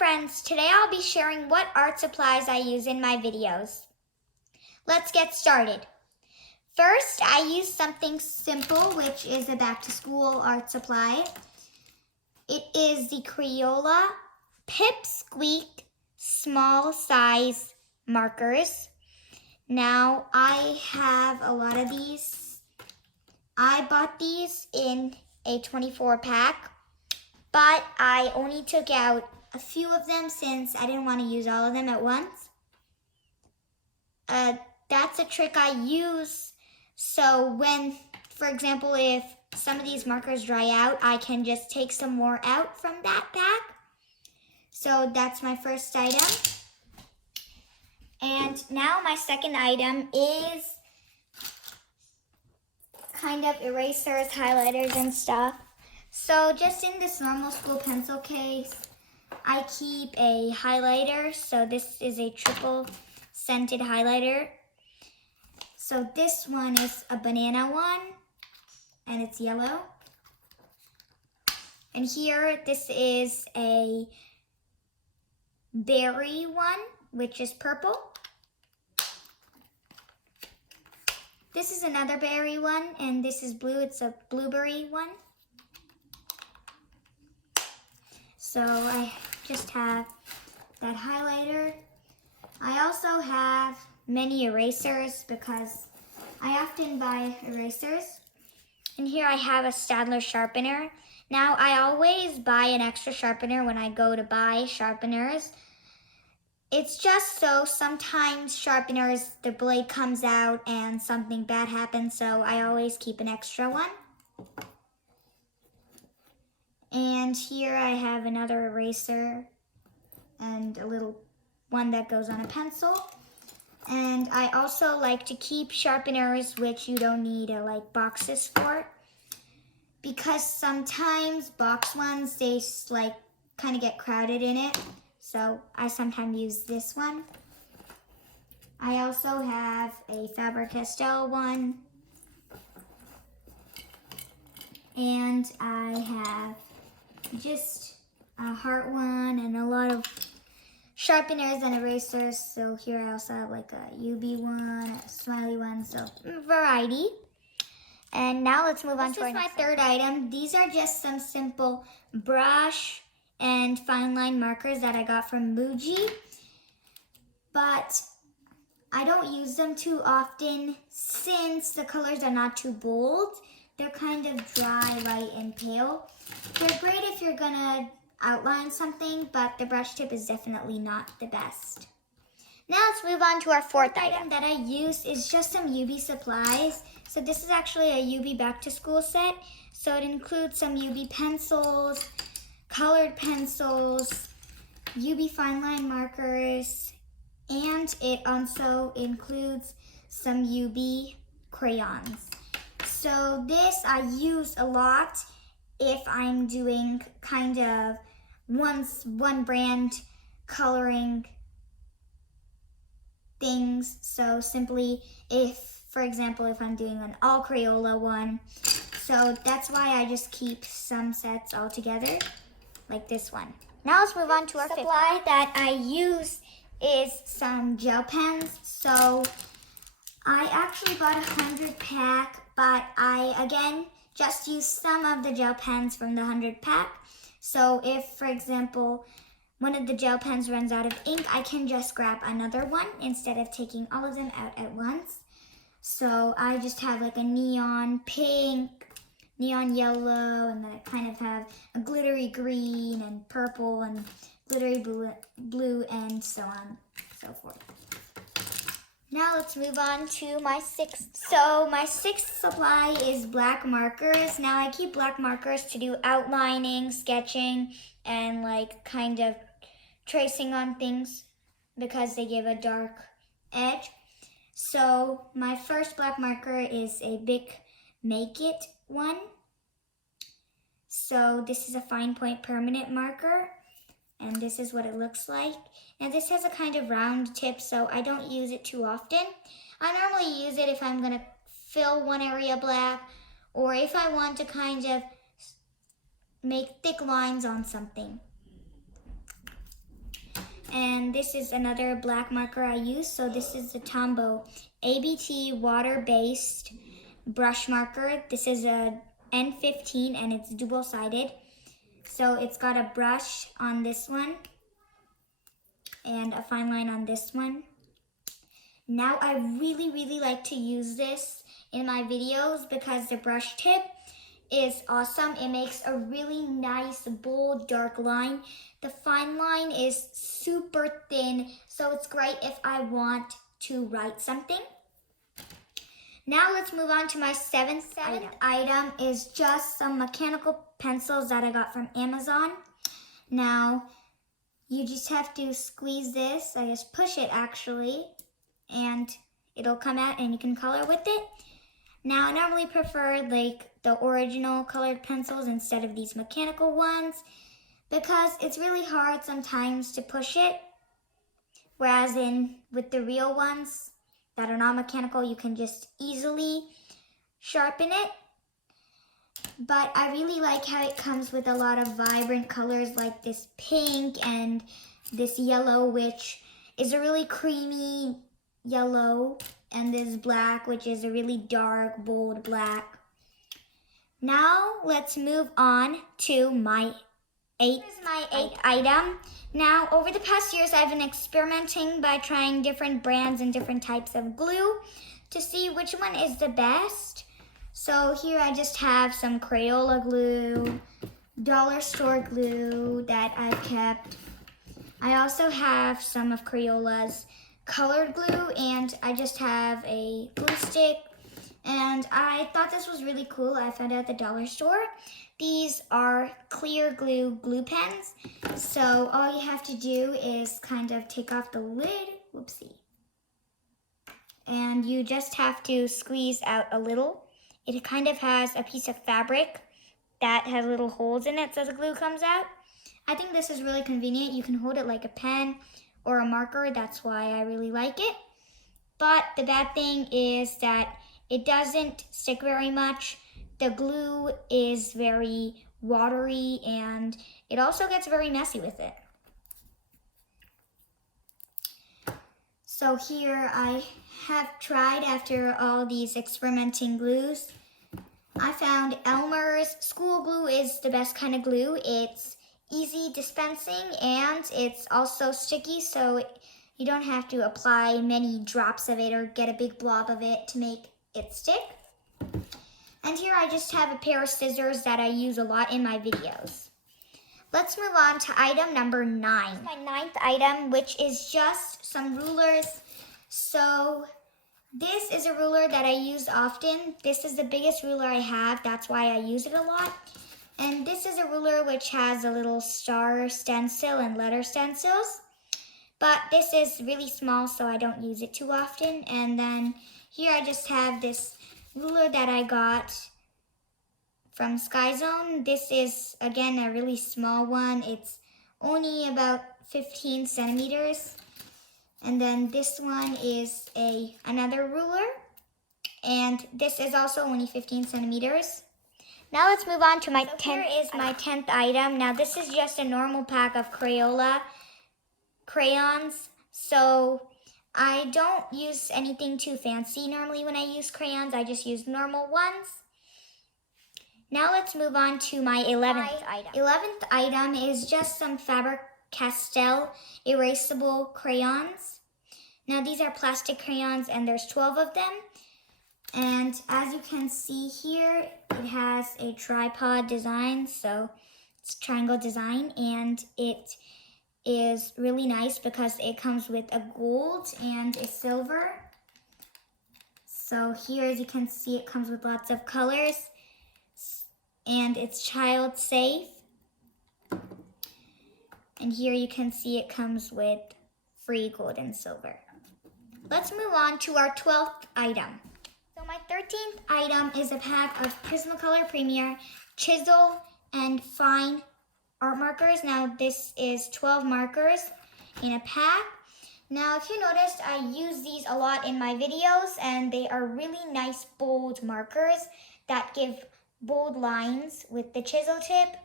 friends, today I'll be sharing what art supplies I use in my videos. Let's get started. First, I use something simple, which is a back to school art supply. It is the Crayola Pipsqueak small size markers. Now, I have a lot of these. I bought these in a 24 pack, but I only took out a few of them since I didn't want to use all of them at once. That's a trick I use. So when, for example, if some of these markers dry out, I can just take some more out from that pack. So that's my first item. And now my second item is kind of erasers, highlighters, and stuff. So just in this normal school pencil case, I keep a highlighter. So this is a triple scented highlighter. So this one is a banana one, and it's yellow. And here, this is a berry one, which is purple. This is another berry one, and this is blue. It's a blueberry one. So I just have that highlighter. I also have many erasers because I often buy erasers. And here I have a Staedtler sharpener. Now I always buy an extra sharpener when I go to buy sharpeners. It's just so sometimes sharpeners, the blade comes out and something bad happens, so I always keep an extra one. And here I have another eraser and a little one that goes on a pencil. And I also like to keep sharpeners which you don't need like boxes for, because sometimes box ones, they like kind of get crowded in it. So I sometimes use this one. I also have a Faber-Castell one. And I have just a heart one and a lot of sharpeners and erasers. So here I also have like a UB one, a smiley one, so variety. And now let's move on to our next third item. These are just some simple brush and fine line markers that I got from Muji. But I don't use them too often since the colors are not too bold. They're kind of dry, light, and pale. They're great if you're gonna outline something, but the brush tip is definitely not the best. Now let's move on to our fourth item that I use is just some UB supplies. So this is actually a UB back to school set. So it includes some UB pencils, colored pencils, UB fine line markers, and it also includes some UB crayons. So this I use a lot if I'm doing kind of one brand coloring things. So simply if, for example, if I'm doing an all Crayola one. So that's why I just keep some sets all together, like this one. Now let's move on to our fifth supply that I use is some gel pens. So I actually bought a 100 pack, but I, again, just use some of the gel pens from the 100 pack. So if, for example, one of the gel pens runs out of ink, I can just grab another one instead of taking all of them out at once. So I just have like a neon pink, neon yellow, and then I kind of have a glittery green and purple and glittery blue and so on and so forth. Now let's move on to my sixth. So my sixth supply is black markers. Now I keep black markers to do outlining, sketching, and like kind of tracing on things because they give a dark edge. So my first black marker is a Bic Make It one. So this is a fine point permanent marker, and this is what it looks like. And this has a kind of round tip, so I don't use it too often. I normally use it if I'm gonna fill one area black, or if I want to kind of make thick lines on something. And this is another black marker I use. So this is the Tombow ABT water-based brush marker. This is a N15 and it's dual-sided. So it's got a brush on this one and a fine line on this one. Now I really like to use this in my videos because the brush tip is awesome. It makes a really nice, bold, dark line. The fine line is super thin, so it's great if I want to write something. Now let's move on to my seventh item is just some mechanical pencils that I got from Amazon. Now, you just have to squeeze this. I just push it actually, and it'll come out and you can color with it. Now, I normally prefer like the original colored pencils instead of these mechanical ones because it's really hard sometimes to push it. Whereas with the real ones that are not mechanical, you can just easily sharpen it. But I really like how it comes with a lot of vibrant colors like this pink and this yellow, which is a really creamy yellow, and this black, which is a really dark, bold black. Now let's move on to my eighth item. Now, over the past years, I've been experimenting by trying different brands and different types of glue to see which one is the best. So here I just have some Crayola glue, dollar store glue that I've kept. I also have some of Crayola's colored glue, and I just have a glue stick. And I thought this was really cool. I found it at the dollar store. These are clear glue pens. So all you have to do is kind of take off the lid. Whoopsie. And you just have to squeeze out a little. It kind of has a piece of fabric that has little holes in it so the glue comes out. I think this is really convenient. You can hold it like a pen or a marker. That's why I really like it. But the bad thing is that it doesn't stick very much. The glue is very watery and it also gets very messy with it. So here I have tried, after all these experimenting glues, I found Elmer's school glue is the best kind of glue. It's easy dispensing and it's also sticky, so you don't have to apply many drops of it or get a big blob of it to make it stick. And here I just have a pair of scissors that I use a lot in my videos. Let's move on to item number 9. My 9th item, which is just some rulers. So this is a ruler that I use often. This is the biggest ruler I have. That's why I use it a lot. And this is a ruler which has a little star stencil and letter stencils. But this is really small, so I don't use it too often. And then here I just have this ruler that I got from Sky Zone. This is, again, a really small one. It's only about 15 centimeters. And then this one is another ruler. And this is also only 15 centimeters. Now let's move on to my 10th. Here is my 10th item. Now this is just a normal pack of Crayola crayons. So I don't use anything too fancy normally when I use crayons. I just use normal ones. Now let's move on to my 11th item. 11th item is just some Faber-Castell erasable crayons. Now these are plastic crayons and there's 12 of them. And as you can see here, it has a tripod design, so it's a triangle design, and it is really nice because it comes with a gold and a silver. So here, as you can see, it comes with lots of colors, and it's child safe. And here you can see it comes with free gold and silver. Let's move on to our 12th item. So my 13th item is a pack of Prismacolor Premier chisel and fine art markers. Now this is 12 markers in a pack. Now if you noticed, I use these a lot in my videos, and they are really nice bold markers that give bold lines with the chisel tip.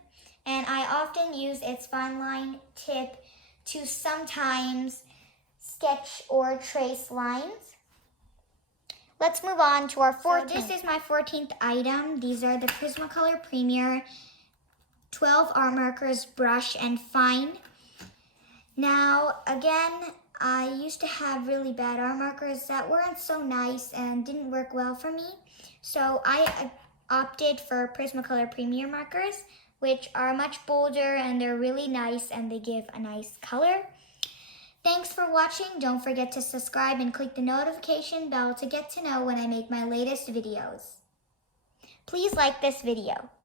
And I often use its fine line tip to sometimes sketch or trace lines. Let's move on to our 14th. So this is my 14th item. These are the Prismacolor Premier 12 art markers, brush, and fine. Now, again, I used to have really bad art markers that weren't so nice and didn't work well for me. So I opted for Prismacolor Premier markers, which are much bolder and they're really nice and they give a nice color. Thanks for watching. Don't forget to subscribe and click the notification bell to get to know when I make my latest videos. Please like this video.